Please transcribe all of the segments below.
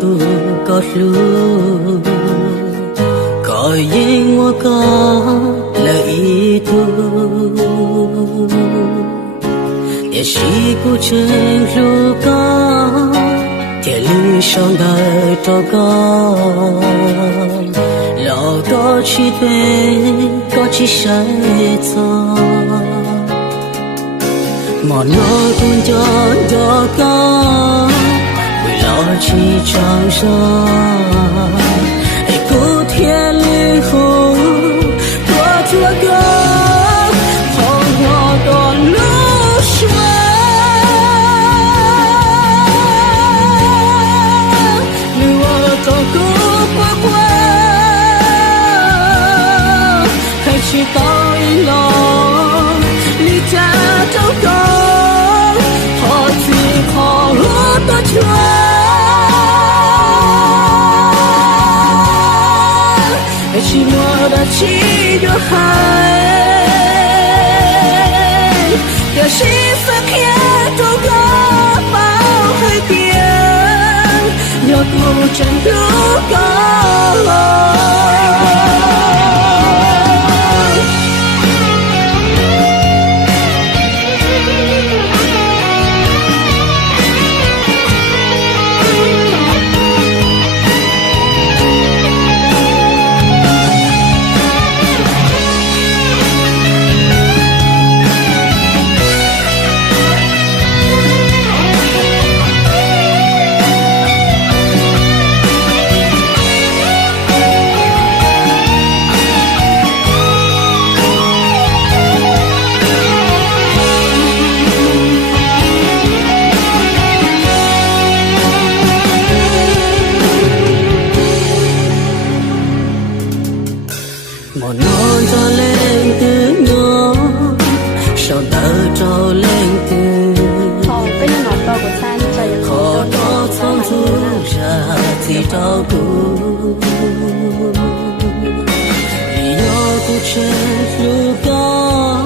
tu có lu có yên mua có lợi tu也是不成如歌铁路上的祷告老多去对高起谁走莫诺不就祷告为了去长生古铁路后多做个去到一路，离家走高，何止何多远？是我的气就海，有时色偏走个包海边，有不真如高。một non cho lên từ nhỏ sau đó cho lên từ khó đó thông thu ra thì đau buồn vì nhớ cuộc chơi lúc đó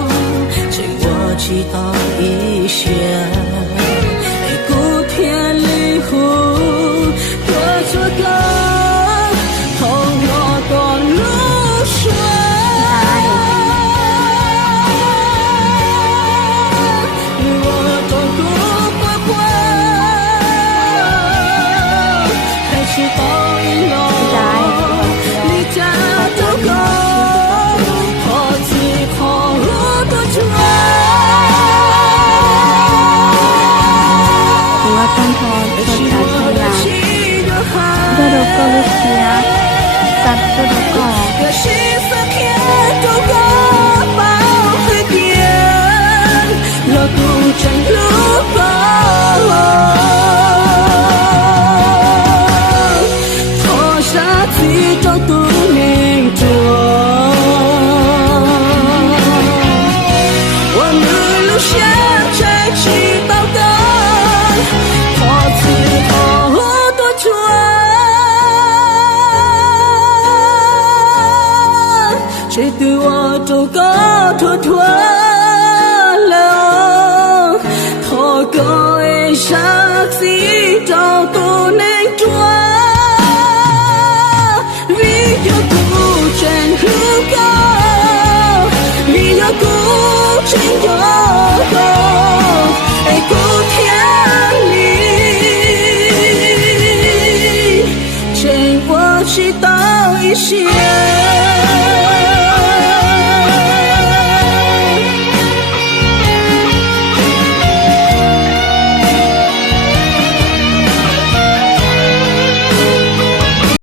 chỉ qua chỉ ta ý xe cố thiên lý hồ qua cho cả không lo còn lúc chỉ từ ở chỗ có thua thua lâu thôi có ai sắc gì trong tôi